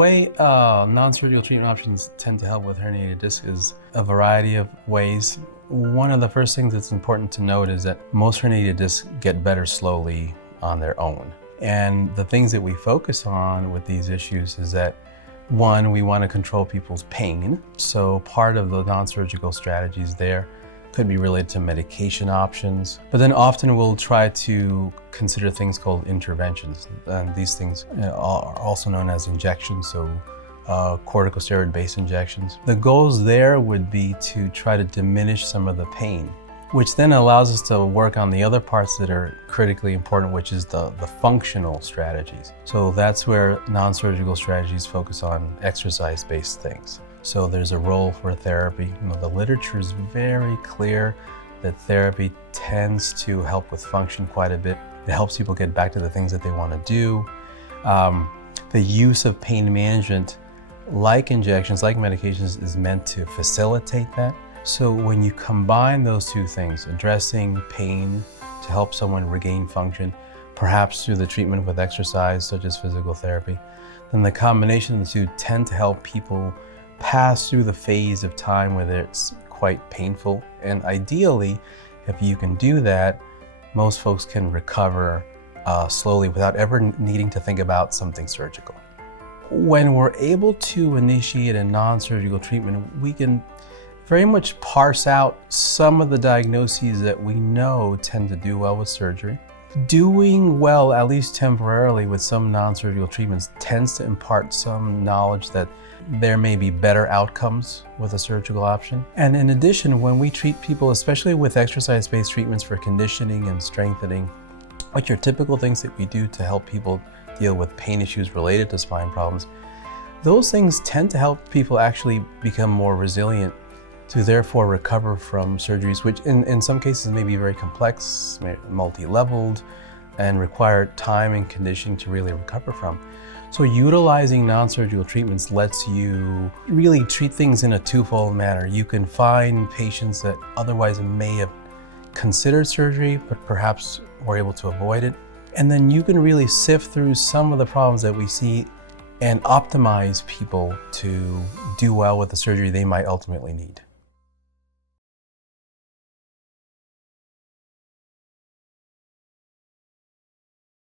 way non-surgical treatment options tend to help with herniated disc is a variety of ways. One of the first things that's important to note is that most herniated discs get better slowly on their own. And the things that we focus on with these issues is that, one, we want to control people's pain. So part of the non-surgical strategies there could be related to medication options, but then often we'll try to consider things called interventions. And these things are also known as injections, so corticosteroid-based injections. The goals there would be to try to diminish some of the pain, which then allows us to work on the other parts that are critically important, which is the functional strategies. So that's where non-surgical strategies focus on exercise-based things. So there's a role for therapy. The literature is very clear that therapy tends to help with function quite a bit. It helps people get back to the things that they want to do. The use of pain management, like injections, like medications, is meant to facilitate that. So when you combine those two things, addressing pain to help someone regain function, perhaps through the treatment with exercise, such as physical therapy, then the combination of the two tend to help people pass through the phase of time where it's quite painful. And ideally, if you can do that, most folks can recover slowly without ever needing to think about something surgical. When we're able to initiate a non-surgical treatment, we can very much parse out some of the diagnoses that we know tend to do well with surgery. Doing well, at least temporarily, with some non-surgical treatments tends to impart some knowledge that there may be better outcomes with a surgical option. And in addition, when we treat people, especially with exercise-based treatments for conditioning and strengthening, which are typical things that we do to help people deal with pain issues related to spine problems, those things tend to help people actually become more resilient to therefore recover from surgeries, which in some cases may be very complex, multi-leveled, and require time and conditioning to really recover from. So utilizing non-surgical treatments lets you really treat things in a twofold manner. You can find patients that otherwise may have considered surgery, but perhaps were able to avoid it. And then you can really sift through some of the problems that we see and optimize people to do well with the surgery they might ultimately need.